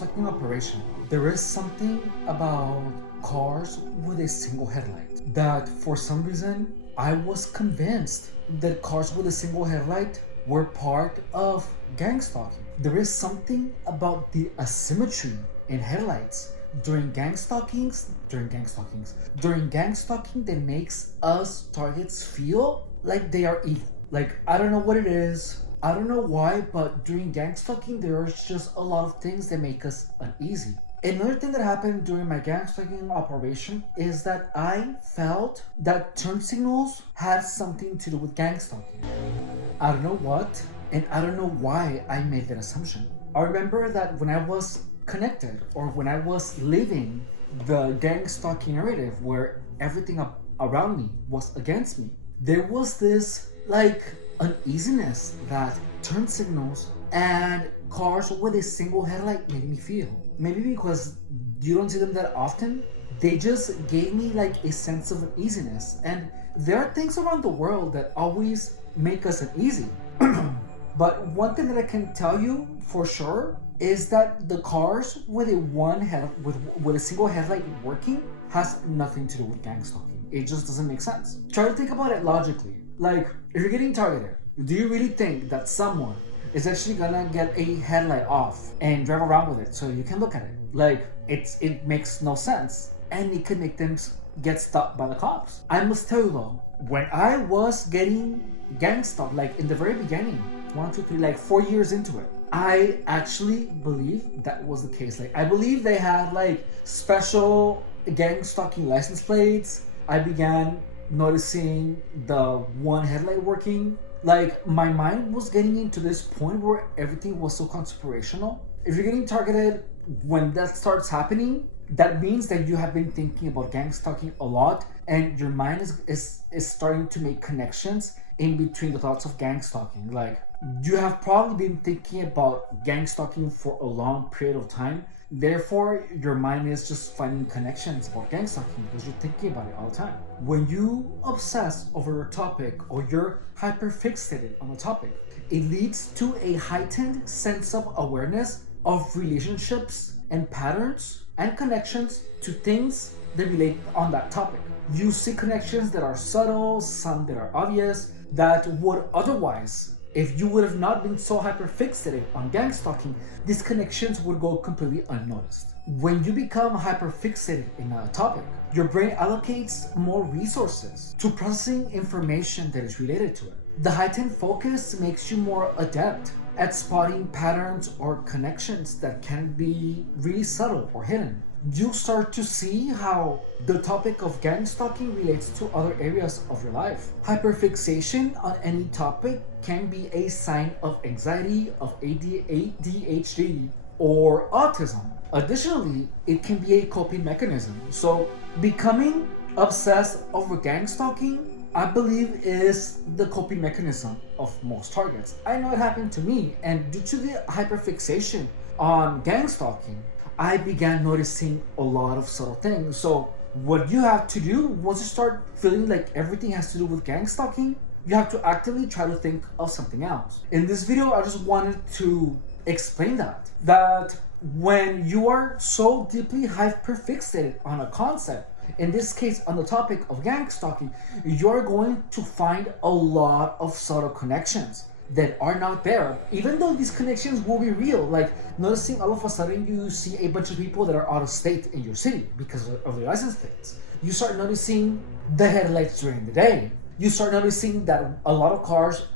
stalking operation, there is something about cars with a single headlight that for some reason I was convinced that cars with a single headlight were part of gang stalking. There is something about the asymmetry in headlights during gang stalking that makes us targets feel like they are evil. Like, I don't know what it is, I don't know why, but during gang stalking there are just a lot of things that make us uneasy. Another thing that happened during my gang stalking operation is that I felt that turn signals had something to do with gang stalking. I don't know what, and I don't know why I made that assumption. I remember that when I was connected, or when I was living the gang stalking narrative where everything around me was against me, there was this uneasiness that turn signals and cars with a single headlight made me feel. Maybe because you don't see them that often, they just gave me a sense of uneasiness. And there are things around the world that always make us uneasy. But one thing that I can tell you for sure is that the cars with a single headlight working has nothing to do with gang stalking. It just doesn't make sense. Try to think about it logically. Like, if you're getting targeted, do you really think that someone is actually gonna get a headlight off and drive around with it so you can look at it? It makes no sense, and it could make them get stopped by the cops. I must tell you though, when I was getting gang stalked, in the very beginning, 1, 2, 3, 4 years into it, I actually believe that was the case. I believe they had special gang stalking license plates. I began noticing the one headlight working. My mind was getting into this point where everything was so conspirational. If you're getting targeted when that starts happening, that means that you have been thinking about gang stalking a lot, and your mind is starting to make connections in between the thoughts of gang stalking. You have probably been thinking about gang stalking for a long period of time. Therefore, your mind is just finding connections about gang stalking because you're thinking about it all the time. When you obsess over a topic or you're hyper-fixated on a topic, it leads to a heightened sense of awareness of relationships and patterns and connections to things that relate on that topic. You see connections that are subtle, some that are obvious, that would otherwise, if you would have not been so hyper-fixated on gang stalking, these connections would go completely unnoticed. When you become hyper-fixated in a topic, your brain allocates more resources to processing information that is related to it. The heightened focus makes you more adept at spotting patterns or connections that can be really subtle or hidden. You start to see how the topic of gang stalking relates to other areas of your life. Hyperfixation on any topic can be a sign of anxiety, of ADHD, or autism. Additionally, it can be a coping mechanism. So, becoming obsessed over gang stalking, I believe, is the coping mechanism of most targets. I know it happened to me, and due to the hyperfixation on gang stalking, I began noticing a lot of subtle things. So what you have to do once you start feeling like everything has to do with gang stalking, you have to actively try to think of something else. In this video, I just wanted to explain that when you are so deeply hyper-fixated on a concept, in this case on the topic of gang stalking, you're going to find a lot of subtle connections that are not there, even though these connections will be real. Noticing all of a sudden you see a bunch of people that are out of state in your city because of their license plates. You start noticing the headlights during the day. You start noticing that a lot of cars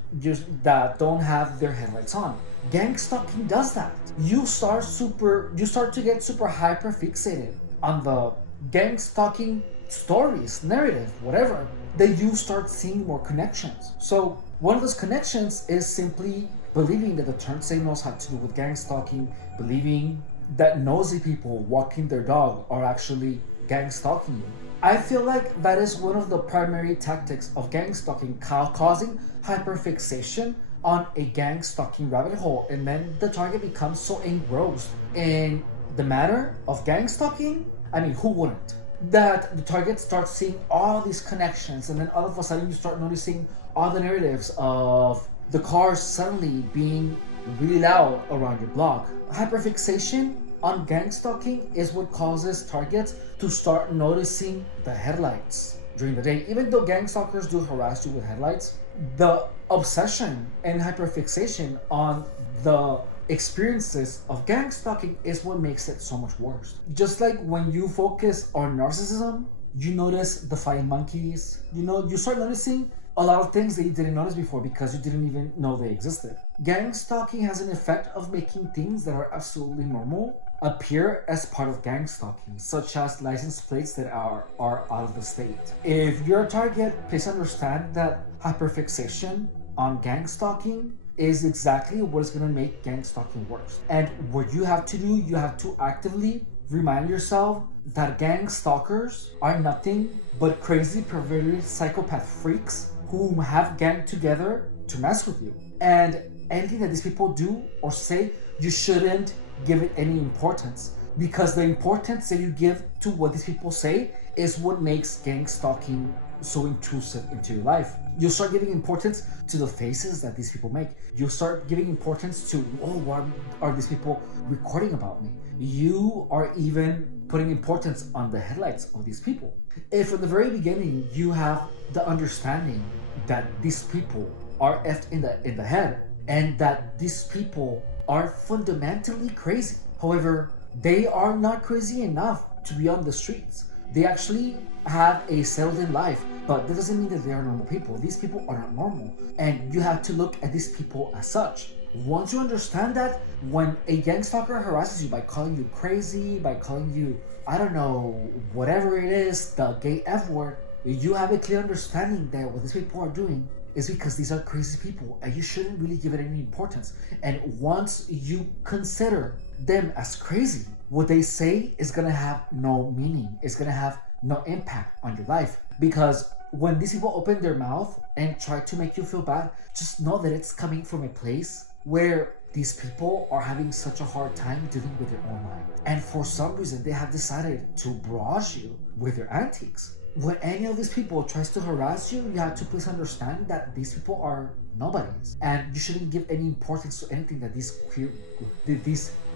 that don't have their headlights on. Gang stalking does that. You start to get super hyper fixated on the gang stalking stories, narrative, whatever, that you start seeing more connections. So one of those connections is simply believing that the turn signals have to do with gang stalking, believing that nosy people walking their dog are actually gang stalking you. I feel like that is one of the primary tactics of gang stalking, causing hyperfixation on a gang stalking rabbit hole, and then the target becomes so engrossed in the matter of gang stalking. I mean, who wouldn't? That the target starts seeing all these connections, and then all of a sudden you start noticing all the narratives of the cars suddenly being really loud around your block. Hyperfixation on gang stalking is what causes targets to start noticing the headlights during the day. Even though gang stalkers do harass you with headlights, the obsession and hyperfixation on the experiences of gang stalking is what makes it so much worse. Just like when you focus on narcissism, you notice the flying monkeys, you start noticing a lot of things that you didn't notice before because you didn't even know they existed. Gang stalking has an effect of making things that are absolutely normal appear as part of gang stalking, such as license plates that are out of the state. If you're a target, please understand that hyperfixation on gang stalking is exactly what is going to make gang stalking worse. And what you have to do, you have to actively remind yourself that gang stalkers are nothing but crazy, perverted, psychopath freaks who have gang together to mess with you. And anything that these people do or say, you shouldn't give it any importance, because the importance that you give to what these people say is what makes gang stalking so intrusive into your life. You start giving importance to the faces that these people make. You start giving importance to, what are these people recording about me? You are even putting importance on the headlights of these people. If from the very beginning you have the understanding that these people are effed in the head and that these people are fundamentally crazy, however, they are not crazy enough to be on the streets. They actually have a settled in life, but that doesn't mean that they are normal people. These people are not normal, and you have to look at these people as such. Once you understand that, when a gang stalker harasses you by calling you crazy, by calling you, I don't know, whatever it is, the gay F word, you have a clear understanding that what these people are doing is because these are crazy people and you shouldn't really give it any importance. And once you consider them as crazy, what they say is gonna have no meaning. It's gonna have no impact on your life. Because when these people open their mouth and try to make you feel bad, just know that it's coming from a place where these people are having such a hard time dealing with their own mind. And for some reason, they have decided to barrage you with their antics. When any of these people tries to harass you, you have to please understand that these people are nobodies, and you shouldn't give any importance to anything that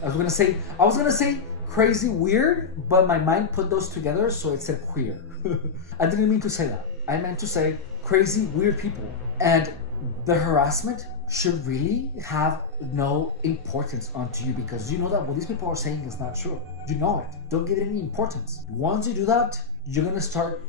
I was gonna say crazy weird, but my mind put those together, so it said queer. I didn't mean to say that. I meant to say crazy weird people, and the harassment should really have no importance onto you, because you know that what these people are saying is not true. You know it. Don't give it any importance. Once you do that, you're gonna start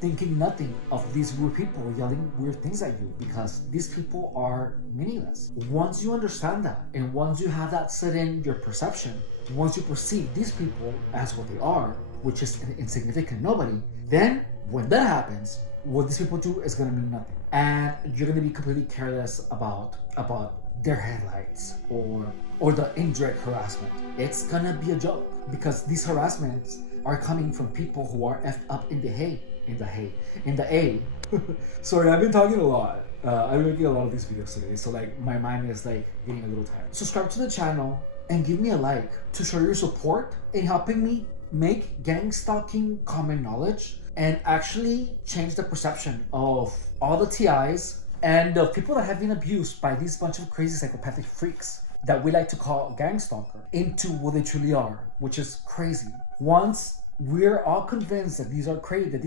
thinking nothing of these weird people yelling weird things at you, because these people are meaningless. Once you understand that, and once you have that set in your perception, once you perceive these people as what they are, which is an insignificant nobody, then when that happens, what these people do is gonna mean nothing. And you're gonna be completely careless about their headlights or the indirect harassment. It's gonna be a joke, because these harassments are coming from people who are effed up in the A. Sorry, I've been talking a lot. I've been making a lot of these videos today, so like my mind is like getting a little tired. Subscribe to the channel and give me a like to show your support in helping me make gang stalking common knowledge and actually change the perception of all the TIs and the people that have been abused by these bunch of crazy psychopathic freaks that we like to call gang stalker into what they truly are, which is crazy. Once we're all convinced that these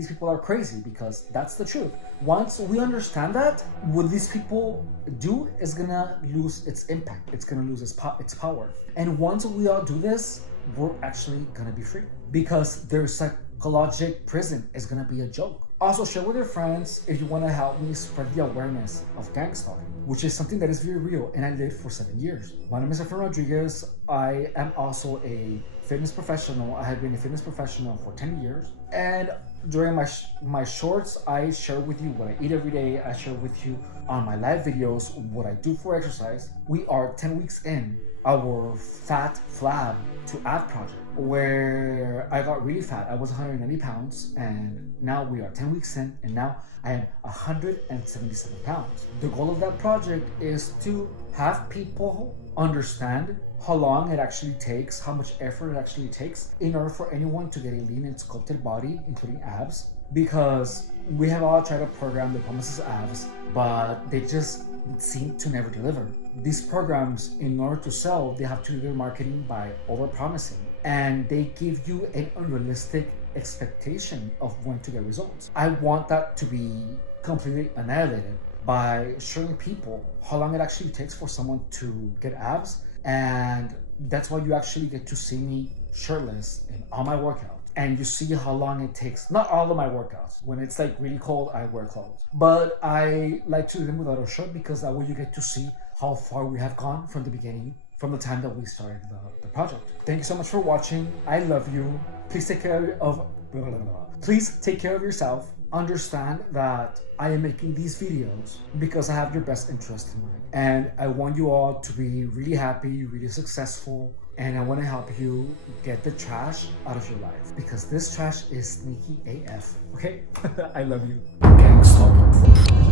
people are crazy, because that's the truth. Once we understand that, what these people do is gonna lose its impact. It's gonna lose its power. And once we all do this, we're actually gonna be free, because their psychological prison is gonna be a joke. Also, share with your friends if you want to help me spread the awareness of gang stalking, which is something that is very real, and I lived for 7 years. My name is Efrain Rodriguez. I am also a fitness professional. I have been a fitness professional for 10 years. And during my shorts, I share with you what I eat every day. I share with you on my live videos what I do for exercise. We are 10 weeks in our Fat Flab to Ab project, where I got really fat. I was 190 pounds, and now we are 10 weeks in, and now I am 177 pounds. The goal of that project is to have people understand how long it actually takes, how much effort it actually takes in order for anyone to get a lean and sculpted body, including abs, because we have all tried a program that promises abs, but they just seem to never deliver. These programs, in order to sell, they have to do their marketing by over-promising. and they give you an unrealistic expectation of when to get results. I want that to be completely annihilated by showing people how long it actually takes for someone to get abs, and that's why you actually get to see me shirtless in all my workouts. And you see how long it takes. Not all of my workouts. When it's like really cold, I wear clothes. But I like to do them without a shirt because that way you get to see how far we have gone from the beginning, from the time that we started the project. Thank you so much for watching. I love you. Please take care of Please take care of yourself. Understand that I am making these videos because I have your best interest in mind. And I want you all to be really happy, really successful. And I want to help you get the trash out of your life because this trash is sneaky AF. Okay? I love you. Gang stalking.